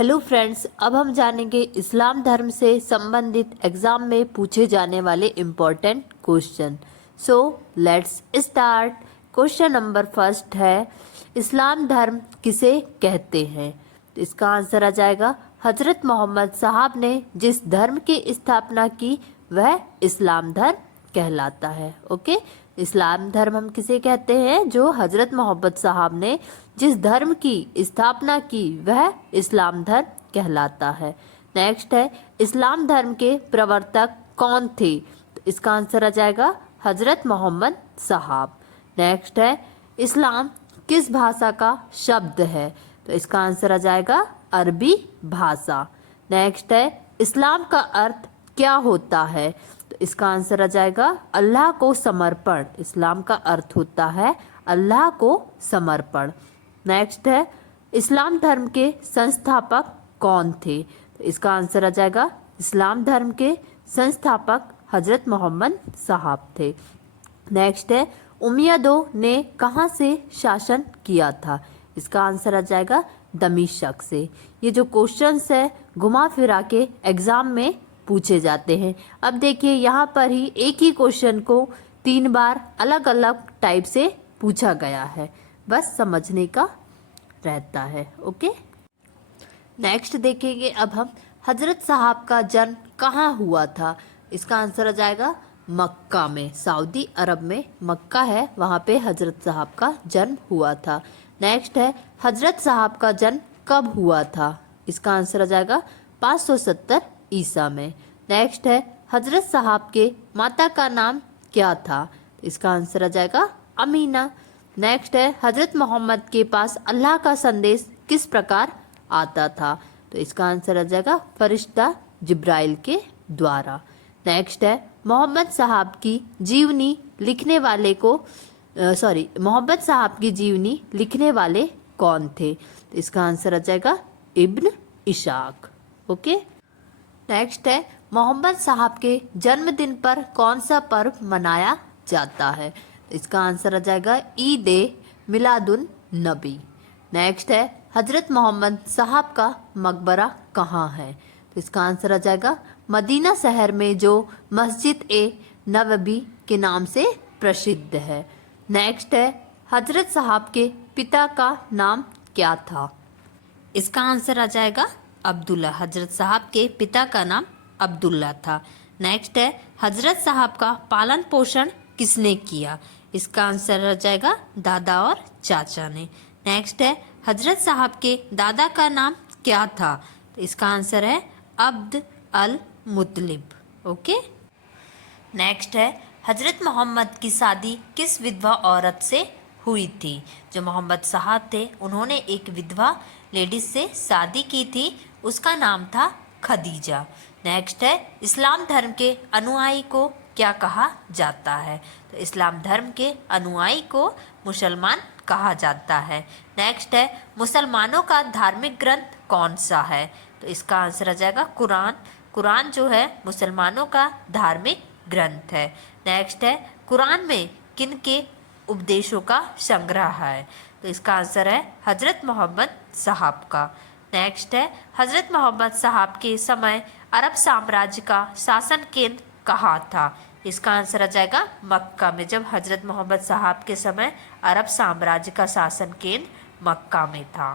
Hello friends, अब हम जानेंगे इस्लाम धर्म से संबंधित एग्जाम में पूछे जाने वाले important question. So let's start. Question number first है, इस्लाम धर्म किसे कहते हैं? तो इसका आंसर आ जाएगा, हजरत मोहम्मद साहब ने जिस धर्म की स्थापना की वह इस्लाम धर्म कहलाता है। ओके, इस्लाम धर्म हम किसे कहते हैं? जो हजरत मोहम्मद साहब ने जिस धर्म की स्थापना की वह इस्लाम धर्म कहलाता है। नेक्स्ट है, इस्लाम धर्म के प्रवर्तक कौन थे? तो इसका आंसर आ जाएगा, हजरत मोहम्मद साहब। नेक्स्ट है, इस्लाम किस भाषा का शब्द है? तो इसका आंसर आ जाएगा, अरबी भाषा। नेक्स्ट है, इस्लाम का अर्थ क्या होता है? तो इसका आंसर आ जाएगा, अल्लाह को समर्पण। इस्लाम का अर्थ होता है अल्लाह को समर्पण। नेक्स्ट है, इस्लाम धर्म के संस्थापक कौन थे? तो इसका आंसर आ जाएगा, इस्लाम धर्म के संस्थापक हजरत मोहम्मद साहब थे। नेक्स्ट है, उमैयदों ने कहाँ से शासन किया था? इसका आंसर आ जाएगा, दमिश्क से। ये जो क्वेश्चंस है घुमा फिरा के एग्जाम में पूछे जाते हैं। अब देखिए, यहाँ पर ही एक ही क्वेश्चन को 3 बार अलग अलग टाइप से पूछा गया है, बस समझने का रहता है। ओके, नेक्स्ट देखेंगे अब हम, हजरत साहब का जन्म कहाँ हुआ था? इसका आंसर आ जाएगा, मक्का में। सऊदी अरब में मक्का है, वहाँ पे हजरत साहब का जन्म हुआ था। नेक्स्ट है, हजरत साहब का जन्म कब हुआ था? इसका आंसर आ जाएगा, 570 ईसा में। नेक्स्ट है, हजरत साहब के माता का नाम क्या था? इसका आंसर आ जाएगा, अमीना। नेक्स्ट है, हजरत मोहम्मद के पास अल्लाह का संदेश किस प्रकार आता था? तो इसका आंसर आ जाएगा, फरिश्ता जिब्राइल के द्वारा। नेक्स्ट है, मोहम्मद साहब की जीवनी लिखने वाले को मोहम्मद साहब की जीवनी लिखने वाले कौन थे? तो इसका आंसर आ जाएगा, इब्न इशाक। ओके, नेक्स्ट है, मोहम्मद साहब के जन्मदिन पर कौन सा पर्व मनाया जाता है? इसका आंसर आ जाएगा, ईद ए मिलादुन नबी। नेक्स्ट है, हजरत मोहम्मद साहब का मकबरा कहाँ है? तो इसका आंसर आ जाएगा, मदीना शहर में जो मस्जिद ए नबवी के नाम से प्रसिद्ध है। नेक्स्ट है, हजरत साहब के पिता का नाम क्या था? इसका आंसर आ जाएगा, अब्दुल्ला। हजरत साहब के पिता का नाम अब्दुल्ला था। नेक्स्ट है, हजरत साहब का पालन पोषण किसने किया? इसका आंसर आ जाएगा, दादा और चाचा ने। नेक्स्ट है, हजरत साहब के दादा का नाम क्या था? तो इसका आंसर है, अब्द अल मुतलिब। ओके, नेक्स्ट है, हजरत मोहम्मद की शादी किस विधवा औरत से हुई थी? जो मोहम्मद साहब थे उन्होंने एक विधवा लेडीज से शादी की थी, उसका नाम था खदीजा। नेक्स्ट है, इस्लाम धर्म के अनुयायी को क्या कहा जाता है? तो इस्लाम धर्म के अनुयायी को मुसलमान कहा जाता है। नेक्स्ट है, मुसलमानों का धार्मिक ग्रंथ कौन सा है? तो इसका आंसर आ जाएगा, कुरान। कुरान जो है मुसलमानों का धार्मिक ग्रंथ है। नेक्स्ट है, कुरान में किन के उपदेशों का संग्रह है? तो इसका आंसर है, हजरत मोहम्मद साहब का। नेक्स्ट है, हजरत मोहम्मद साहब के समय अरब साम्राज्य का शासन केंद्र कहाँ था? इसका आंसर आ जाएगा, मक्का में। जब हजरत मोहम्मद साहब के समय अरब साम्राज्य का शासन केंद्र मक्का में था।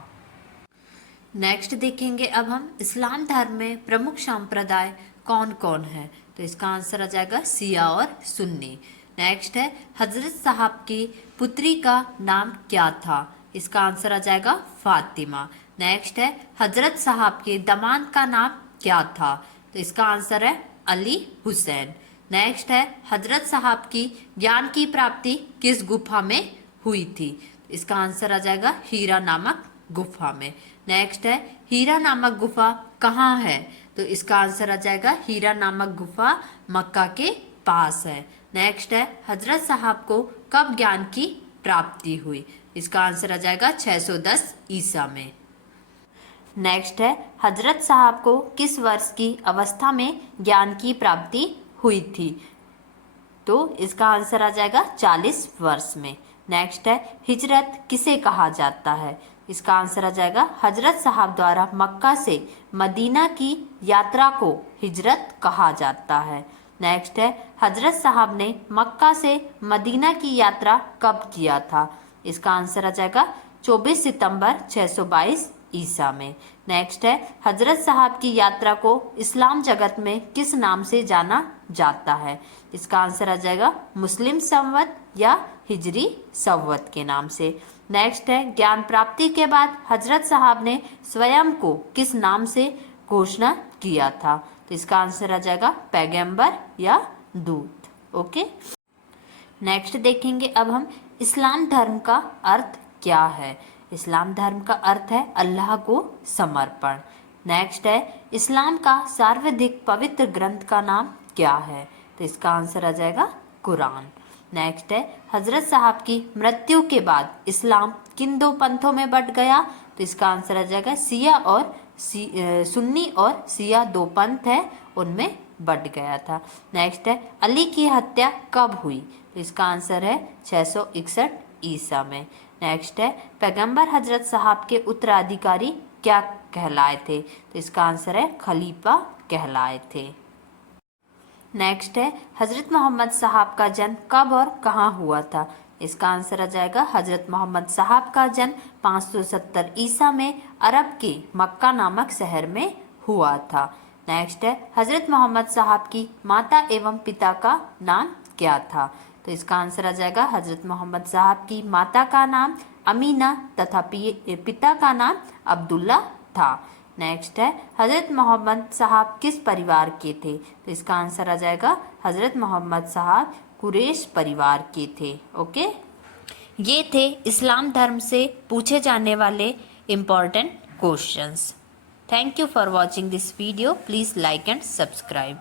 नेक्स्ट देखेंगे अब हम, इस्लाम धर्म में प्रमुख संप्रदाय कौन कौन है? तो इसका आंसर आ जाएगा, शिया और सुन्नी। नेक्स्ट है, हजरत साहब की पुत्री का नाम क्या था? इसका आंसर आ जाएगा, फातिमा। नेक्स्ट है, हजरत साहब के दामाद का नाम क्या था? तो इसका आंसर है, अली हुसैन। नेक्स्ट है, हजरत साहब की ज्ञान की प्राप्ति किस गुफा में हुई थी? इसका आंसर आ जाएगा, हीरा नामक गुफा में। नेक्स्ट है, हीरा नामक गुफा कहाँ है? तो इसका आंसर आ जाएगा, हीरा नामक गुफा मक्का के पास है। नेक्स्ट है, हजरत साहब को कब ज्ञान की प्राप्ति हुई? इसका आंसर आ जाएगा, 610 ईसा में। नेक्स्ट है, हजरत साहब को किस वर्ष की अवस्था में ज्ञान की प्राप्ति हुई थी? तो इसका आंसर आ जाएगा, 40 वर्ष में। नेक्स्ट है, हिजरत किसे कहा जाता है? इसका आंसर आ जाएगा हजरत साहब द्वारा मक्का से मदीना की यात्रा को हिजरत कहा जाता है। नेक्स्ट है हजरत साहब ने मक्का से मदीना की यात्रा कब किया था? इसका आंसर आ जाएगा 24 सितंबर 622 ईसा में। नेक्स्ट है हजरत साहब की यात्रा को इस्लाम जगत में किस नाम से जाना जाता है? इसका आंसर आ जाएगा मुस्लिम संवत या हिजरी संवत के नाम से। नेक्स्ट है ज्ञान प्राप्ति के बाद हजरत साहब ने स्वयं को किस नाम से घोषणा किया था? तो इसका आंसर आ जाएगा पैगंबर या दूत। ओके, नेक्स्ट देखेंगे अब हम इस्लाम धर्म का अर्थ क्या है। इस्लाम धर्म का अर्थ है अल्लाह को समर्पण। नेक्स्ट है इस्लाम का सर्वाधिक पवित्र ग्रंथ का नाम क्या है? तो इसका आंसर आ जाएगा कुरान। नेक्स्ट है हजरत साहब की मृत्यु के बाद इस्लाम किन दो पंथों में बंट गया? तो इसका आंसर आ जाएगा सुन्नी और शिया दो पंथ है उनमें बंट गया था। नेक्स्ट है अली की हत्या कब हुई? तो इसका आंसर है 661 ईसा में। नेक्स्ट है पैगंबर हजरत साहब के उत्तराधिकारी क्या कहलाए थे? तो इसका आंसर है खलीफा कहलाए थे। नेक्स्ट है हजरत मोहम्मद साहब का जन्म कब और कहाँ हुआ था? इसका आंसर आ जाएगा हजरत मोहम्मद साहब का जन्म 570 ईसा में अरब के मक्का नामक शहर में हुआ था। नेक्स्ट है हजरत मोहम्मद साहब की माता एवं पिता का नाम क्या था? तो इसका आंसर आ जाएगा हजरत मोहम्मद साहब की माता का नाम अमीना तथा पिता का नाम अब्दुल्ला था। नेक्स्ट है हजरत मोहम्मद साहब किस परिवार के थे? तो इसका आंसर आ जाएगा हजरत मोहम्मद साहब कुरैश परिवार के थे। ओके, ये थे इस्लाम धर्म से पूछे जाने वाले important questions. Thank you for watching this video. Please like and subscribe.